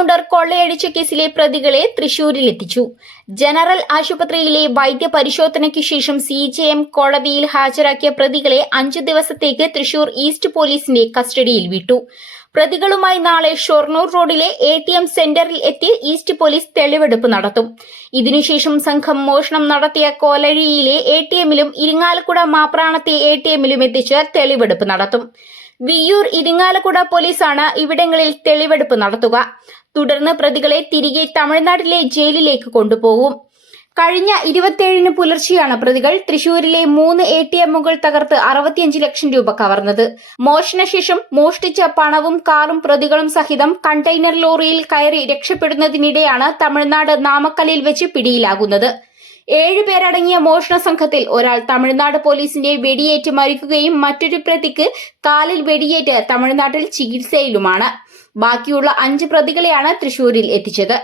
Counter കൊള്ളയടിച്ച കേസിലെ പ്രതികളെ തൃശൂരിലെത്തിച്ചു. General ആശുപത്രിയിലെ വൈദ്യപരിശോധനയ്ക്ക് ശേഷം സി ജെ എം കോടതിയിൽ ഹാജരാക്കിയ പ്രതികളെ അഞ്ചു ദിവസത്തേക്ക് തൃശൂർ ഈസ്റ്റ് പോലീസിന്റെ കസ്റ്റഡിയിൽ വിട്ടു. പ്രതികളുമായി നാളെ ഷൊർണൂർ റോഡിലെ എ ടി എം സെന്ററിൽ എത്തി ഈസ്റ്റ് പോലീസ് തെളിവെടുപ്പ് നടത്തും. ഇതിനുശേഷം സംഘം മോഷണം നടത്തിയ കോലഴിയിലെ എ ടി എമ്മിലും ഇരിങ്ങാലക്കുട മാപ്രാണത്തെ എ ടി എമ്മിലും എത്തിച്ച് തെളിവെടുപ്പ് നടത്തും. വിയ്യൂർ ഇരിങ്ങാലക്കുട പോലീസാണ് ഇവിടങ്ങളിൽ തെളിവെടുപ്പ് നടത്തുക. തുടർന്ന് പ്രതികളെ തിരികെ തമിഴ്നാട്ടിലെ ജയിലിലേക്ക് കൊണ്ടുപോകും. കഴിഞ്ഞ ഇരുപത്തിയേഴിന് പുലർച്ചെയാണ് പ്രതികൾ തൃശൂരിലെ മൂന്ന് എ ടി എമ്മുകൾ തകർത്ത് അറുപത്തിയഞ്ച് ലക്ഷം രൂപ കവർന്നത്. മോഷണശേഷം മോഷ്ടിച്ച പണവും കാറും പ്രതികളും സഹിതം കണ്ടെയ്നർ ലോറിയിൽ കയറി രക്ഷപ്പെടുന്നതിനിടെയാണ് തമിഴ്നാട് നാമക്കലിൽ വെച്ച് പിടിയിലാകുന്നത്. ഏഴ് പേരടങ്ങിയ മോഷണ സംഘത്തിൽ ഒരാൾ തമിഴ്നാട് പോലീസിന്റെ വെടിയേറ്റ് മരിക്കുകയും മറ്റൊരു പ്രതിക്ക് കാലിൽ വെടിയേറ്റ് തമിഴ്നാട്ടിൽ ചികിത്സയിലുമാണ്. ബാക്കിയുള്ള അഞ്ച് പ്രതികളെയാണ് തൃശൂരിൽ എത്തിച്ചത്.